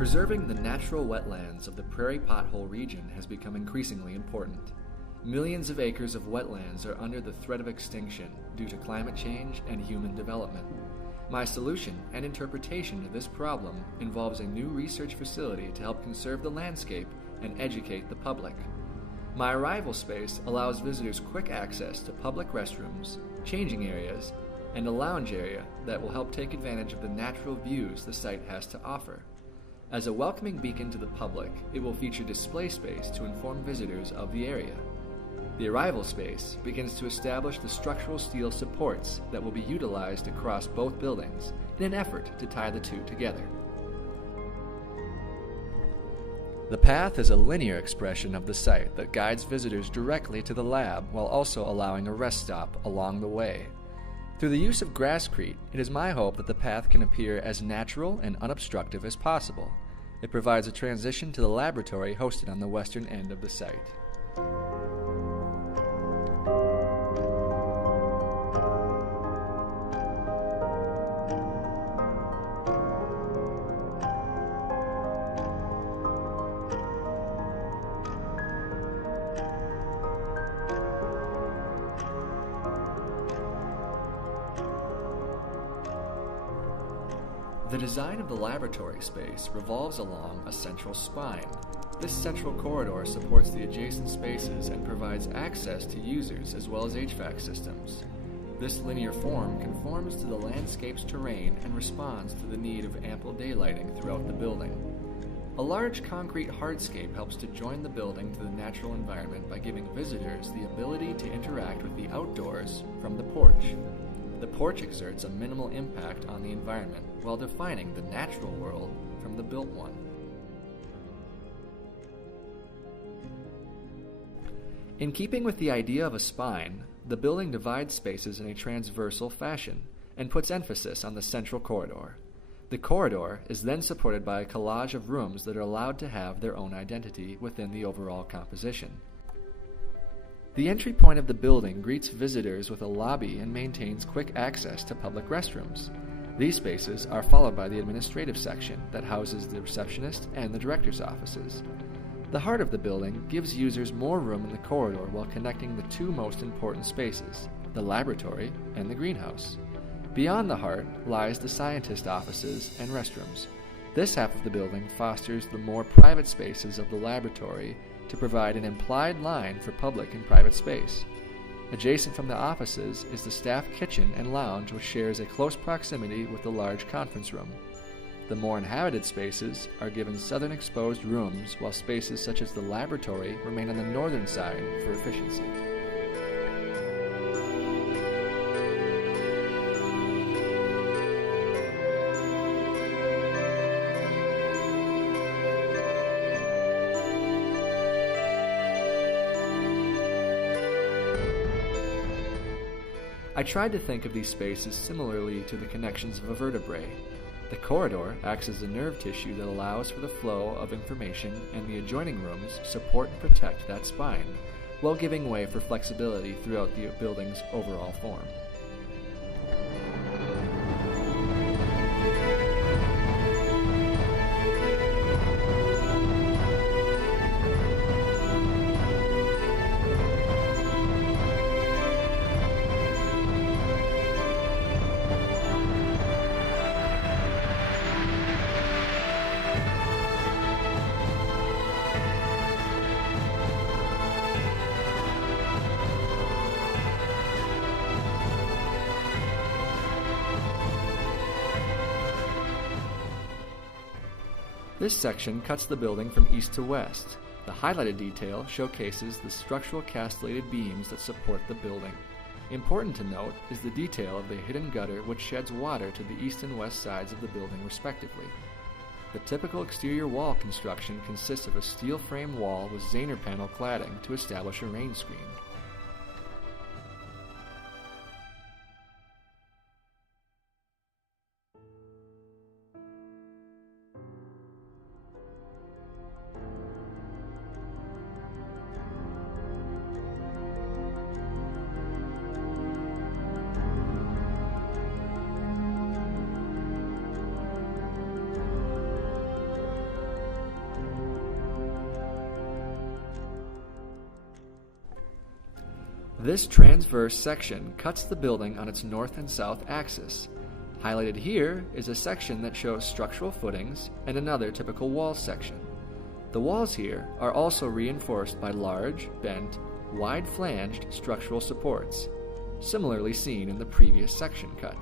Preserving the natural wetlands of the prairie pothole region has become increasingly important. Millions of acres of wetlands are under the threat of extinction due to climate change and human development. My solution and interpretation to this problem involves a new research facility to help conserve the landscape and educate the public. My arrival space allows visitors quick access to public restrooms, changing areas, and a lounge area that will help take advantage of the natural views the site has to offer. As a welcoming beacon to the public, it will feature display space to inform visitors of the area. The arrival space begins to establish the structural steel supports that will be utilized across both buildings in an effort to tie the two together. The path is a linear expression of the site that guides visitors directly to the lab while also allowing a rest stop along the way. Through the use of grasscrete, it is my hope that the path can appear as natural and unobstructive as possible. It provides a transition to the laboratory hosted on the western end of the site. The design of the laboratory space revolves along a central spine. This central corridor supports the adjacent spaces and provides access to users as well as HVAC systems. This linear form conforms to the landscape's terrain and responds to the need of ample daylighting throughout the building. A large concrete hardscape helps to join the building to the natural environment by giving visitors the ability to interact with the outdoors from the porch. The porch exerts a minimal impact on the environment while defining the natural world from the built one. In keeping with the idea of a spine, the building divides spaces in a transversal fashion and puts emphasis on the central corridor. The corridor is then supported by a collage of rooms that are allowed to have their own identity within the overall composition. The entry point of the building greets visitors with a lobby and maintains quick access to public restrooms. These spaces are followed by the administrative section that houses the receptionist and the director's offices. The heart of the building gives users more room in the corridor while connecting the two most important spaces, the laboratory and the greenhouse. Beyond the heart lies the scientist offices and restrooms. This half of the building fosters the more private spaces of the laboratory to provide an implied line for public and private space. Adjacent from the offices is the staff kitchen and lounge, which shares a close proximity with the large conference room. The more inhabited spaces are given southern exposed rooms, while spaces such as the laboratory remain on the northern side for efficiency. I tried to think of these spaces similarly to the connections of a vertebrae. The corridor acts as a nerve tissue that allows for the flow of information, and the adjoining rooms support and protect that spine, while giving way for flexibility throughout the building's overall form. This section cuts the building from east to west. The highlighted detail showcases the structural castellated beams that support the building. Important to note is the detail of the hidden gutter, which sheds water to the east and west sides of the building respectively. The typical exterior wall construction consists of a steel frame wall with Zahner panel cladding to establish a rain screen. This transverse section cuts the building on its north and south axis. Highlighted here is a section that shows structural footings and another typical wall section. The walls here are also reinforced by large, bent, wide-flanged structural supports, similarly seen in the previous section cut.